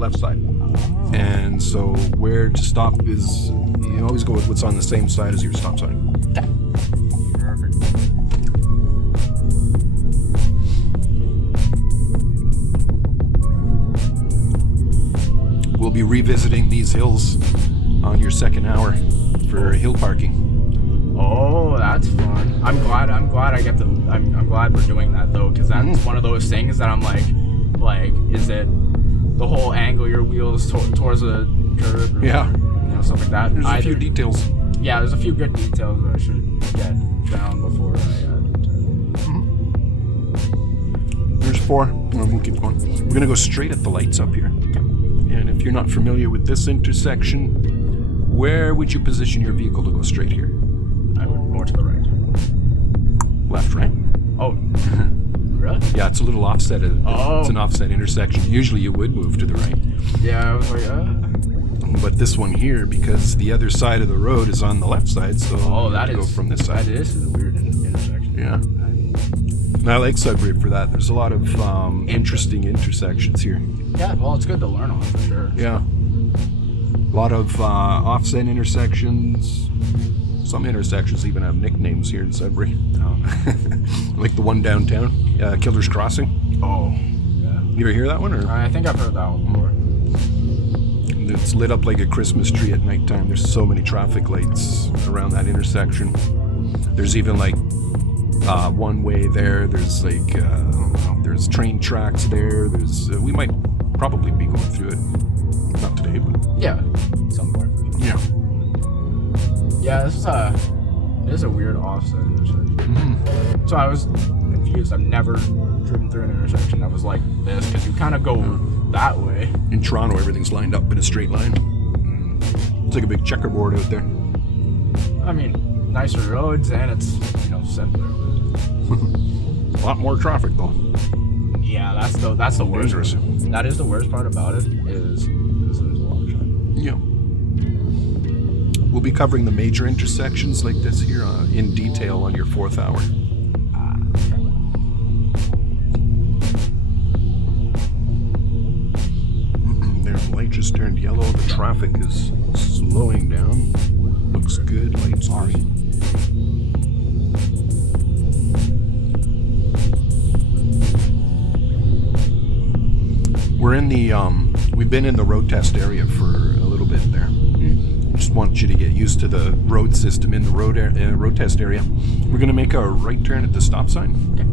left side. And so where to stop is, you always go with what's on the same side as your stop sign. Okay. Perfect. We'll be revisiting these hills on your second hour for hill parking. Oh, that's fun. I'm glad I'm glad we're doing that though, because that's one of those things that I'm like, is it the whole angle your wheels towards a curb? Or, Yeah. Stuff like that. There's a few details. Yeah, there's a few good details that I should get down before I There's 4. We'll keep going. We're gonna go straight at the lights up here. And if you're not familiar with this intersection, where would you position your vehicle to go straight here? I would more to the right. Left, right? Oh, really? Yeah, it's a little offset. Oh. It's an offset intersection. Usually you would move to the right. Yeah, I was like, But this one here, because the other side of the road is on the left side, so go from this side. This is a weird intersection. Yeah. And I like Sudbury for that. There's a lot of interesting intersections here. Yeah, well, it's good to learn on for sure. Yeah. A lot of offset intersections. Some intersections even have nicknames here in Sudbury. Like the one downtown, Killer's Crossing. Oh, yeah. You ever hear that one? Or? I think I've heard that one before. It's lit up like a Christmas tree at nighttime. There's so many traffic lights around that intersection. There's even like one way there. There's like there's train tracks there. There's we might probably be going through it. Not today, but yeah, some point. Yeah. Yeah, this is a weird offset intersection. So I was confused. I've never driven through an intersection that was like this, because you kind of go that way. In Toronto, everything's lined up in a straight line. It's like a big checkerboard out there. I mean, nicer roads, and it's simpler. A lot more traffic though. Yeah, that's the worst. Dangerous. That is the worst part about it. Is there's a lot of traffic. Yeah. We'll be covering the major intersections like this here in detail on your 4th hour. There, the light just turned yellow. The traffic is slowing down. Looks good. Lights green. We're in the we've been in the road test area for a little bit there. Just want you to get used to the road system in the road test area. We're going to make a right turn at the stop sign. Okay.